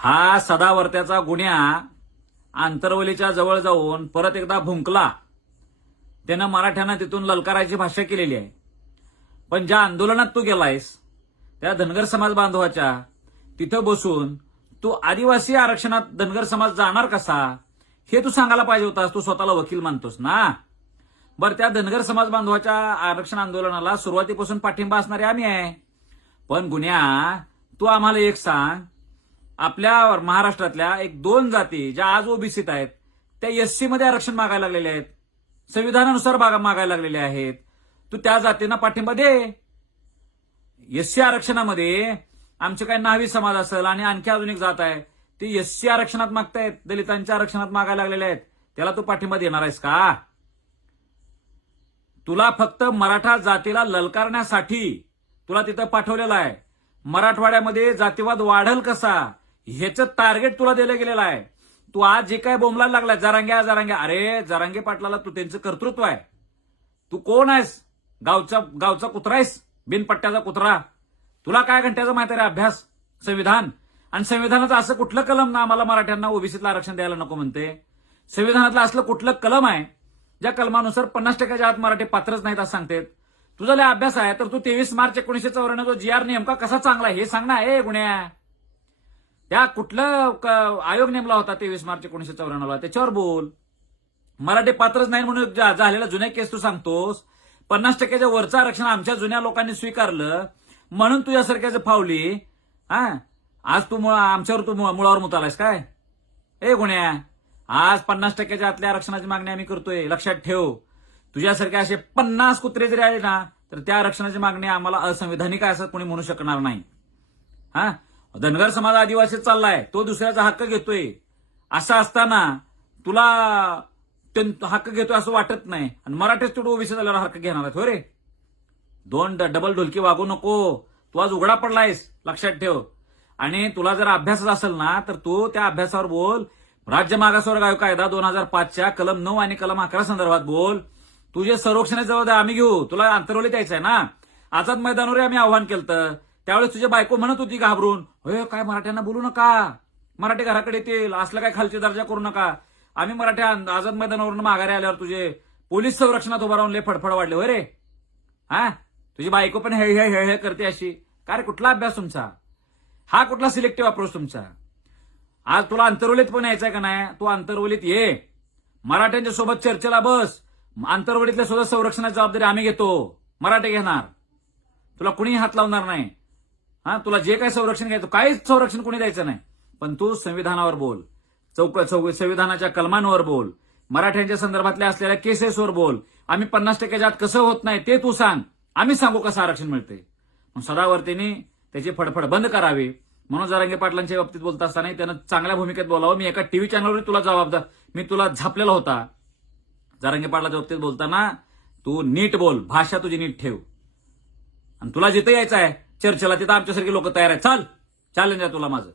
हा सदावर्त्याचा गुन्हा आंतरवलीच्या जवळ जाऊन परत एकदा भुंकला. त्यानं मराठ्यांना तिथून ललकाराची भाषा केलेली आहे. पण ज्या आंदोलनात तू गेलायस त्या धनगर समाज बांधवाच्या तिथं बसून तू आदिवासी आरक्षणात धनगर समाज जाणार कसा हे तू सांगायला पाहिजे होतास. तू स्वतःला वकील मानतोस ना. बरं, त्या धनगर समाज बांधवाच्या आरक्षण आंदोलनाला सुरुवातीपासून पाठिंबा असणारे आम्ही आहे. पण गुन्हा तू आम्हाला एक सांग, आपल्या महाराष्ट्रातल्या एक दोन जाती ज्या आज ओबीसीत आहेत त्या एससी मध्ये आरक्षण मागायला लागलेल्या आहेत, संविधानानुसार मागायला लागलेल्या आहेत. तू त्या जातींना पाठिंबा दे. एससी आरक्षणामध्ये आमचे काही न्हावी समाज असेल आणि आणखी अजून एक जात आहे ते एससी आरक्षणात मागतायत, दलितांच्या आरक्षणात मागायला लागलेले आहेत. त्याला तू पाठिंबा देणार आहेस का? तुला फक्त मराठा जातीला ललकारण्यासाठी तुला तिथं पाठवलेलं आहे. मराठवाड्यामध्ये जातीवाद वाढल कसा ह्याचं टार्गेट तुला दिलं गेलेलं आहे. तू आज जे काय बोंबलायला लागलाय जरांग्या, अरे जरांगे पाटलाला तू त्यांचं कर्तृत्व आहे. तू कोण आहेस? गावचा कुत्रा आहेस, बिनपट्ट्याचा कुत्रा. तुला काय घंट्याचं माहिती रे अभ्यास? संविधान आणि संविधानाचं असं कुठलं कलम ना आम्हाला मराठ्यांना ओबीसीतलं आरक्षण द्यायला नको म्हणते? संविधानातलं असलं कुठलं कलम आहे ज्या कलमानुसार 50% आत मराठी पात्रच नाहीत असं सांगते? तुझा लय अभ्यास आहे तर तू 23 मार्च 1994 जो GR नेमका कसा चांगला हे सांग ना. ए गुन्ह्या, त्या कुठलं आयोग नेमला होता 23 मार्च 1994 त्याच्यावर बोल. मराठी पात्रच नाही म्हणून झालेला जुन्या केस तू सांगतोस. 50%च्या वरचं आरक्षण आमच्या जुन्या लोकांनी स्वीकारलं म्हणून तुझ्यासारख्याचं फावली. आज तू आमच्यावर तू मुळावर मुतालायस काय? ए गुन्ह्या, आज 50%च्या आतल्या आरक्षणाची मागणी आम्ही करतोय, लक्षात ठेव. तुझ्यासारखे असे 50 कुत्रे जरी आले ना तर त्या आरक्षणाची मागणी आम्हाला असंविधानिक आहे असं कोणी म्हणू शकणार नाही. धनगर समाज आदिवासी चाललाय, तो दुसऱ्याचा हक्क घेतोय. असं असताना तुला हक्क घेतोय असं वाटत नाही आणि मराठीच तुला ओबीसी झाल्यावर हक्क घेणार आहेत हो रे. दोन डबल ढोलकी वागू नको. तू आज उघडा पडलायस, लक्षात ठेव. आणि तुला जर अभ्यासच असेल ना तर तू त्या अभ्यासावर बोल. राज्य मागासवर्ग आयोग कायदा 2005च्या कलम 9 आणि कलम 11 संदर्भात बोल. तुझे संरक्षणाची जबाबदारी आम्ही घेऊ. तुला आंतरवली द्यायचंय ना. आझाद मैदानावर आम्ही आव्हान केलं त्यावेळेस तुझी बायको म्हणत होती घाबरून, होय काय मराठ्यांना बोलू नका, मराठी घराकडे येतील, असलं काय खालची दर्जा करू नका. आम्ही मराठ्या आझाद मैदानावरून माघारी आल्यावर तुझे पोलीस संरक्षणात उभा राहून लय फडफड वाढले होय रे. तुझी बायको पण हे करते अशी. काय रे कुठला अभ्यास तुमचा? हा कुठला सिलेक्टिव्ह अप्रोच तुमचा? आज तुला आंतरवलीत पण यायचंय का नाही? तू आंतरवलीत ये, मराठ्यांच्या सोबत चर्चेला बस. आंतरवलीतल्या सुद्धा संरक्षणाची जबाबदारी आम्ही घेतो, मराठे घेणार. तुला कुणी हात लावणार नाही. तुला जे काही संरक्षण घ्यायचं काहीच संरक्षण कोणी द्यायचं नाही. पण तू संविधानावर बोल, संविधानाच्या कलमांवर बोल, मराठ्यांच्या संदर्भातल्या असलेल्या केसेसवर बोल. आम्ही 50% आत कसं होत नाही ते तू सांग, आम्ही सांगू कसं आरक्षण मिळते. सदावर्तीने त्याची फडफड बंद करावी. म्हणून जरांगे पाटलांच्या बाबतीत बोलत असताना त्यानं चांगल्या भूमिकेत बोलावं. मी एका टीव्ही चॅनलवर तुला जबाबदार मी तुला झापलेला होता. जरांगे पाटलाच्या बाबतीत बोलताना तू नीट बोल, भाषा तुझी नीट ठेव. आणि तुला जिथं यायचं आहे चर्चेला तिथं आमच्यासारखी लोक तयार आहेत. चॅलेंज आहे तुला माझं.